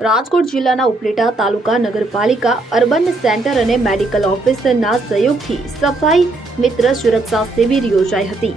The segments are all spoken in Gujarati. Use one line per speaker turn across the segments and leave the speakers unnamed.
રાજકોટ જિલ્લાના ઉપલેટા તાલુકા નગરપાલિકા અર્બન સેન્ટર અને મેડિકલ ઓફિસરના સહયોગથી સફાઈ મિત્ર સુરક્ષા શિબિર યોજાઈ હતી.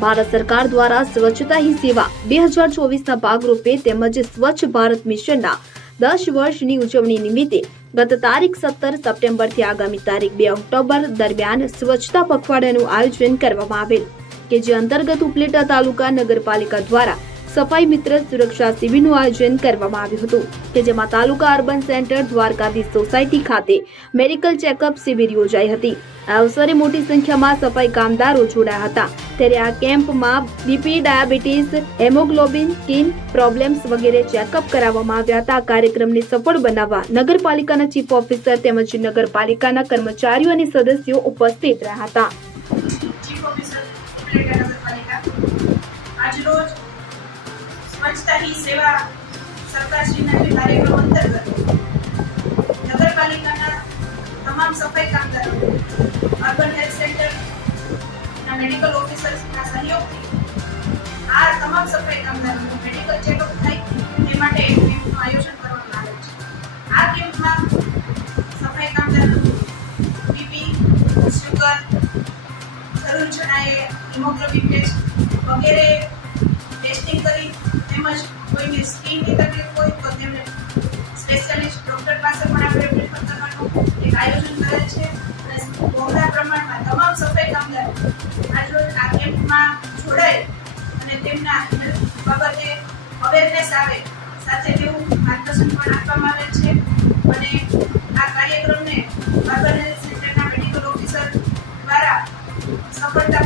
ભારત સરકાર દ્વારા સ્વચ્છતા હી સેવા બે હજાર ચોવીસના ભાગરૂપે તેમજ સ્વચ્છ ભારત મિશનના દસ વર્ષની ઉજવણી નિમિત્તે ગત તારીખ સત્તર સપ્ટેમ્બરથી આગામી તારીખ બે ઓક્ટોબર દરમિયાન સ્વચ્છતા પખવાડિયાનું આયોજન કરવામાં આવેલ, કે જે અંતર્ગત ઉપલેટા તાલુકા નગરપાલિકા દ્વારા સફાઈ મિત્ર સુરક્ષા શિબિરનું આયોજન કરવામાં આવ્યું હતું, કે જેમાં તાલુકા અર્બન સેન્ટર, દ્વારકાધીશ સોસાયટી ખાતે મેડિકલ ચેકઅપ શિબિર યોજાઈ હતી. આ અવસરે મોટી સંખ્યામાં સફાઈ કામદારો જોડાયા હતા. ત્યારે આ કેમ્પમાં BP, diabetes, haemoglobin, skin problems વગેરે ચેકઅપ કરાવવામાં આવ્યા હતા. કાર્યક્રમને સફળ બનાવવા નગરપાલિકાના ચીફ ઓફિસર તેમજ નગરપાલિકાના કર્મચારીઓ અને સદસ્યો ઉપસ્થિત રહ્યા હતા.
ચીફ ઓફિસર સ્વચ્છતા હી સેવા સરકારશ્રીના જે કાર્યક્રમ અંતર્ગત નગરપાલિકાના તમામ સફાઈ કામદારો, અર્બન હેલ્થ સેન્ટરના મેડિકલ ઓફિસર્સના સહયોગથી આ તમામ સફાઈ કામદારો મેડિકલ ચેકઅપ થાય તે માટે એક કેમ્પનું આયોજન કરવામાં આવે છે. આ કેમ્પમાં સફાઈ કામદારો બીપી શુગર જરૂર જણાયે હિમોગ્લોબિન ટેસ્ટ વગેરે તેમજ કોઈને સ્કીનની તકલીફ હોય તો તેમને સ્પેશિયાલિસ્ટ ડૉક્ટર પાસે પણ આપણે પ્રેફર કરવાનું એક આયોજન કરેલ છે. અને બહોળા પ્રમાણમાં તમામ સફાઈ કામદારો આજરોજ આ કેમ્પમાં જોડાય અને તેમના બાબતે અવેરનેસ આવે સાથે તેવું માર્ગદર્શન પણ આપવામાં આવે છે. અને આ કાર્યક્રમને અર્બન હેલ્થ સેન્ટરના મેડિકલ ઓફિસર દ્વારા સફળતાપૂર્વક